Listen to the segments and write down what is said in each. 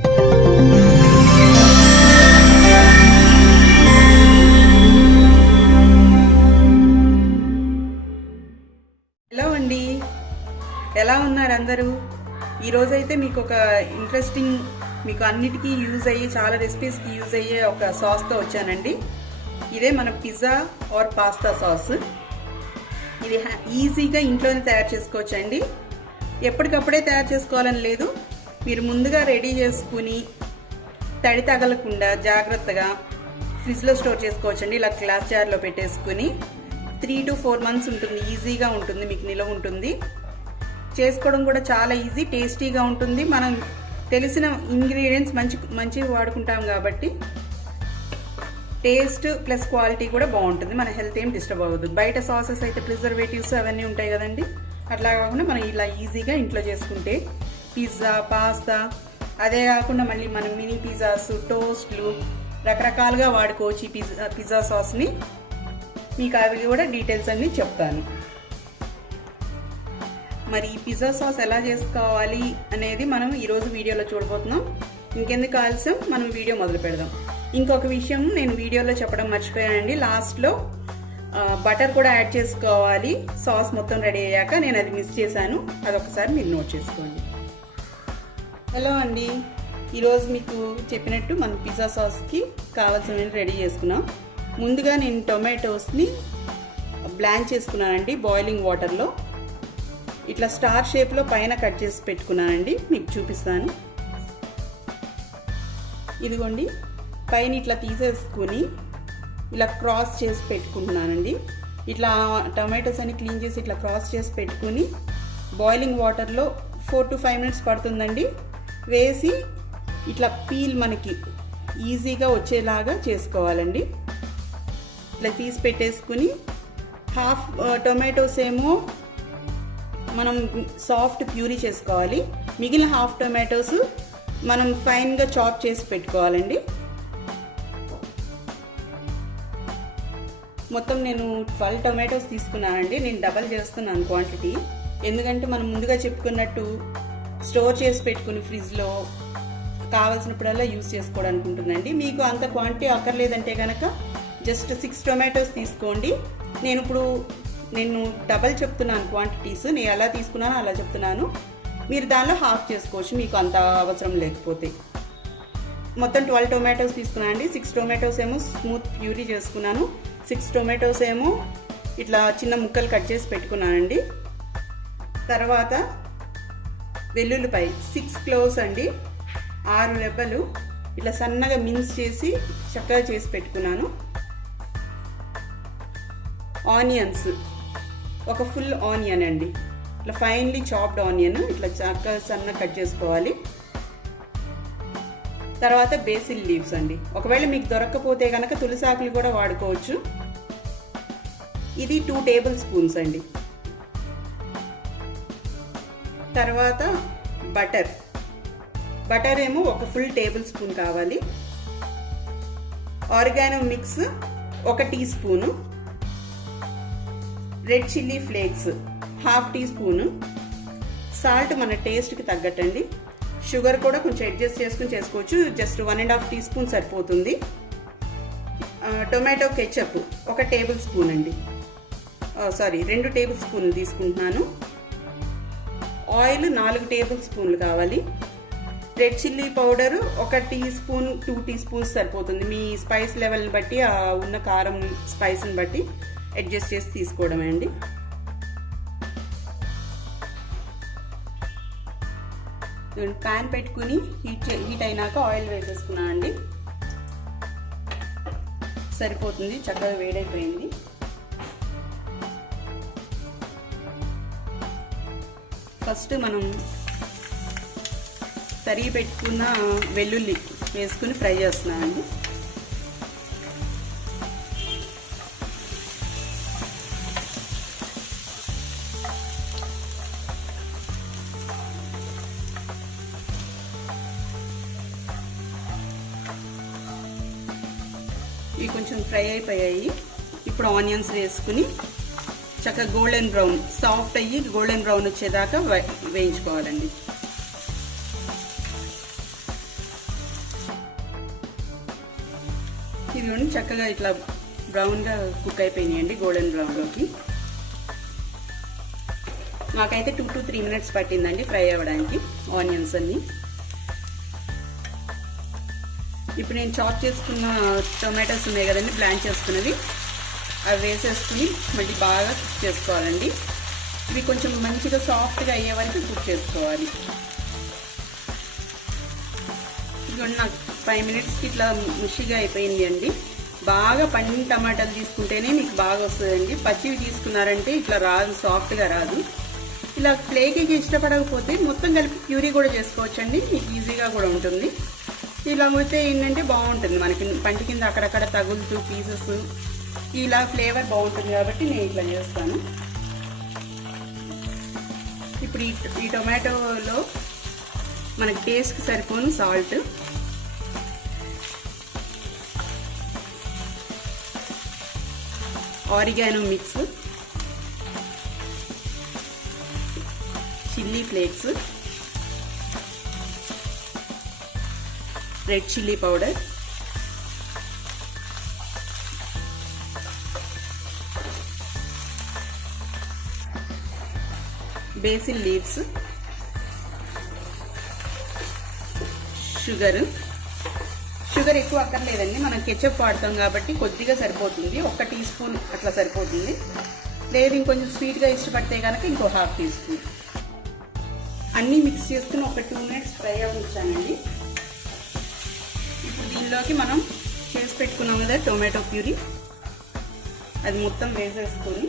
Hello అండి, ఎలా ఉన్నారు అందరూ? ఈరోజైతే మీకు ఒక ఇంట్రెస్టింగ్, మీకు అన్నిటికీ యూజ్ అయ్యి చాలా రెసిపీస్కి యూజ్ అయ్యే ఒక సాస్తో వచ్చానండి. ఇదే మన పిజ్జా ఆర్ పాస్తా సాస్. ఇది ఈజీగా ఇంట్లోనే తయారు చేసుకోవచ్చండి. ఎప్పటికప్పుడే తయారు చేసుకోవాలని లేదు, మీరు ముందుగా రెడీ చేసుకుని తడి తగలకుండా జాగ్రత్తగా ఫ్రిడ్జ్లో స్టోర్ చేసుకోవచ్చండి. ఇలా గ్లాస్ జార్లో పెట్టేసుకుని 3 to 4 months ఉంటుంది. ఈజీగా ఉంటుంది, మీకు నిల్వ ఉంటుంది. చేసుకోవడం కూడా చాలా ఈజీ, టేస్టీగా ఉంటుంది. మనం తెలిసిన ఇంగ్రీడియంట్స్ మంచిగా వాడుకుంటాం కాబట్టి టేస్ట్ ప్లస్ క్వాలిటీ కూడా బాగుంటుంది. మన హెల్త్ ఏం డిస్టర్బ్ అవ్వదు. బయట సాసెస్ అయితే ప్రిజర్వేటివ్స్ అవన్నీ ఉంటాయి కదండి. అట్లా కాకుండా మనం ఇలా ఈజీగా ఇంట్లో చేసుకుంటే పిజ్జా, పాస్తా, అదే కాకుండా మళ్ళీ మనం మినీ పిజ్జాస్, టోస్ట్లు రకరకాలుగా వాడుకోవచ్చు ఈ పిజ్జా సాస్ని. మీకు అవి కూడా డీటెయిల్స్ అన్నీ చెప్తాను. మరి ఈ పిజ్జా సాస్ ఎలా చేసుకోవాలి అనేది మనం ఈరోజు వీడియోలో చూడబోతున్నాం. ఇంకెందుకు ఆలస్యం, మనం వీడియో మొదలు పెడదాం. ఇంకొక విషయం నేను వీడియోలో చెప్పడం మర్చిపోయానండి. లాస్ట్లో బటర్ కూడా యాడ్ చేసుకోవాలి సాస్ మొత్తం రెడీ అయ్యాక. నేను అది మిస్ చేశాను, అదొకసారి మీరు నోట్ చేసుకోండి. హలో అండి, ఈరోజు మీకు చెప్పినట్టు మనం పిజ్జా సాస్కి కావాల్సినవి రెడీ చేసుకున్నాం. ముందుగా నేను టొమాటోస్ని బ్లాంచ్ చేసుకున్నానండి బాయిలింగ్ వాటర్లో. ఇట్లా స్టార్ షేప్లో పైన కట్ చేసి పెట్టుకున్నానండి, మీకు చూపిస్తాను. ఇదిగోండి, పైన ఇట్లా తీసేసుకుని ఇలా క్రాస్ చేసి పెట్టుకుంటున్నానండి. ఇట్లా టొమాటోస్ అన్ని క్లీన్ చేసి ఇట్లా క్రాస్ చేసి పెట్టుకుని బాయిలింగ్ వాటర్లో 4 to 5 minutes పడుతుందండి. వేసి ఇట్లా పీల్ మనకి ఈజీగా వచ్చేలాగా చేసుకోవాలండి. ఇట్లా తీసి పెట్టేసుకుని హాఫ్ టొమాటోస్ ఏమో మనం సాఫ్ట్ ప్యూరీ చేసుకోవాలి. మిగిలిన హాఫ్ టొమాటోస్ మనం ఫైన్గా చాప్ చేసి పెట్టుకోవాలండి. మొత్తం నేను 12 టొమాటోస్ తీసుకున్నానండి. నేను డబల్ చేస్తున్నాను క్వాంటిటీ, ఎందుకంటే మనం ముందుగా చెప్పుకున్నట్టు స్టోర్ చేసి పెట్టుకుని ఫ్రిడ్జ్లో కావాల్సినప్పుడల్లా యూజ్ చేసుకోవడానికి ఉంటుందండి. మీకు అంత క్వాంటిటీ అక్కర్లేదంటే కనుక జస్ట్ 6 టొమాటోస్ తీసుకోండి. నేను డబల్ చెప్తున్నాను క్వాంటిటీస్, నేను ఎలా తీసుకున్నానో అలా చెప్తున్నాను. మీరు దానిలో హాఫ్ చేసుకోవచ్చు మీకు అంత అవసరం లేకపోతే. మొత్తం 12 టొమాటోస్ తీసుకున్నాను అండి. 6 టొమాటోస్ ఏమో స్మూత్ ప్యూరీ చేసుకున్నాను, 6 టొమాటోస్ ఏమో ఇట్లా చిన్న ముక్కలు కట్ చేసి పెట్టుకున్నానండి. తర్వాత వెల్లుల్లిపాయ 6 cloves అండి, 6 రెబ్బలు ఇట్లా సన్నగా మిన్స్ చేసి చక్కగా చేసి పెట్టుకున్నాను. ఆనియన్స్ ఒక ఫుల్ ఆనియన్ అండి, ఇట్లా ఫైన్లీ చాప్డ్ ఆనియన్ ఇట్లా చక్కగా సన్నగా కట్ చేసుకోవాలి. తర్వాత బేసిల్ లీవ్స్ అండి, ఒకవేళ మీకు దొరకకపోతే కనుక తులసాకులు కూడా వాడుకోవచ్చు. ఇది 2 tablespoons అండి. తర్వాత బటర్ ఏమో ఒక ఫుల్ tablespoon కావాలి. Oregano mix 1 teaspoon. Red chilli flakes 1/2 teaspoon. Salt మన టేస్ట్కి తగ్గట్టండి. షుగర్ కూడా కొంచెం అడ్జస్ట్ చేసుకుని చేసుకోవచ్చు, జస్ట్ 1.5 teaspoon సరిపోతుంది. టొమాటో కెచప్ 1 tablespoon అండి, 2 tablespoon తీసుకుంటున్నాను. ఆయిల్ 4 tablespoon కావాలి. Red chilli powder 1 teaspoon 2 teaspoons సరిపోతుంది. మీ స్పైస్ లెవెల్ని బట్టి, ఉన్న కారం స్పైస్ని బట్టి అడ్జస్ట్ చేసి తీసుకోవడమే అండి. ప్యాన్ పెట్టుకుని హీట్ అయినాక ఆయిల్ వేసేసుకున్నాను అండి. సరిపోతుంది, చక్కగా వేడైపోయింది. ఫస్ట్ మనం తరిగి పెట్టుకున్న వెల్లుల్లి వేసుకుని ఫ్రై చేస్తున్నానండి. ఇవి కొంచెం ఫ్రై అయిపోయాయి. ఇప్పుడు ఆనియన్స్ వేసుకుని చక్కగా గోల్డెన్ బ్రౌన్, సాఫ్ట్ అయ్యి గోల్డెన్ బ్రౌన్ వచ్చేదాకా వేయించుకోవాలండి. ఇదిగోండి చక్కగా ఇట్లా బ్రౌన్గా కుక్ అయిపోయినాయండి, గోల్డెన్ బ్రౌన్లోకి. నాకైతే 2 to 3 minutes పట్టిందండి ఫ్రై అవ్వడానికి ఆనియన్స్ అన్ని. ఇప్పుడు నేను చాప్ చేసుకున్న టొమాటోస్ ఉన్నాయి కదండి, బ్లాంచ్ చేసుకున్నవి, అవి వేసేసుకుని మళ్ళీ బాగా కుక్ చేసుకోవాలండి. ఇవి కొంచెం మంచిగా సాఫ్ట్గా అయ్యే వరకు కుక్ చేసుకోవాలి. ఇదిగోండి నాకు 5 minutesకి ఇట్లా ముషిగా అయిపోయింది అండి. బాగా పండిన టమాటాలు తీసుకుంటేనే మీకు బాగా వస్తుందండి. పచ్చివి తీసుకున్నారంటే ఇట్లా రాదు, సాఫ్ట్గా రాదు. ఇలా ఫ్లేకీకి ఇష్టపడకపోతే మొత్తం కలిపి ప్యూరీ కూడా చేసుకోవచ్చండి, మీకు ఈజీగా కూడా ఉంటుంది. ఇలా అయితే ఏంటంటే బాగుంటుంది, మనకి పంటి కింద అక్కడక్కడ తగులుతూ పీసెస్ ఇలా ఫ్లేవర్ బాగుంటుంది కాబట్టి నేను ఇట్లా చేస్తాను. ఇప్పుడు ఈ టొమాటోలో మనకి టేస్ట్కి సరిపోను salt, oregano mix, chilli flakes, red chilli powder, basil leaves, sugar ఎక్కువ అక్కర్లేదండి, మనం కెచప్ వాడతాం కాబట్టి కొద్దిగా సరిపోతుంది, 1 teaspoon అట్లా సరిపోతుంది. లేదు ఇంకొంచెం స్వీట్గా ఇష్టపడితే కనుక ఇంకో 1/2 teaspoon. అన్నీ మిక్స్ చేసుకుని ఒక 2 minutes ఫ్రై అవ్వచ్చానండి. ఇప్పుడు దీనిలోకి మనం చేసి పెట్టుకున్నాం కదా టొమాటో ప్యూరీ, అది మొత్తం వేసేసుకొని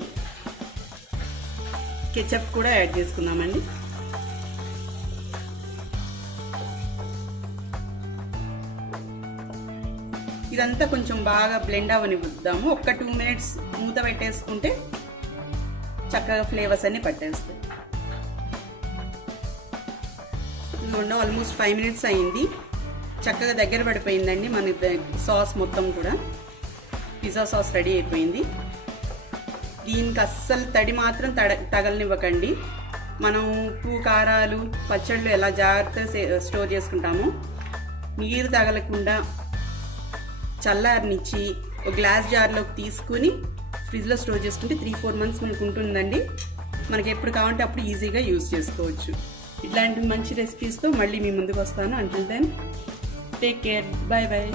కెచప్ కూడా యాడ్ చేసుకుందామండి. ఇదంతా కొంచెం బాగా బ్లెండ్ అవ్వనిద్దాము. ఒక 2 minutes మూత పెట్టేసుకుంటే చక్కగా ఫ్లేవర్స్ అన్ని పట్టేస్తాయి. ఇదిగోండి ఆల్మోస్ట్ 5 minutes అయింది, చక్కగా దగ్గర పడిపోయిందండి మన సాస్ మొత్తం కూడా. పిజ్జా సాస్ రెడీ అయిపోయింది. దీనికి అస్సలు తడి మాత్రం తగలనివ్వకండి. మనం ఉప్పు కారాలు పచ్చళ్ళు ఎలా జాగ్రత్తగా స్టోర్ చేసుకుంటామో నీరు తగలకుండా చల్లారనిచ్చి ఒక గ్లాస్ జార్లోకి తీసుకుని ఫ్రిడ్జ్లో స్టోర్ చేసుకుంటే 3-4 months మనకు ఉంటుందండి. మనకి ఎప్పుడు కావాలంటే అప్పుడు ఈజీగా యూజ్ చేసుకోవచ్చు. ఇట్లాంటి మంచి రెసిపీస్తో మళ్ళీ మీ ముందుకు వస్తాను. Until then take care, bye bye.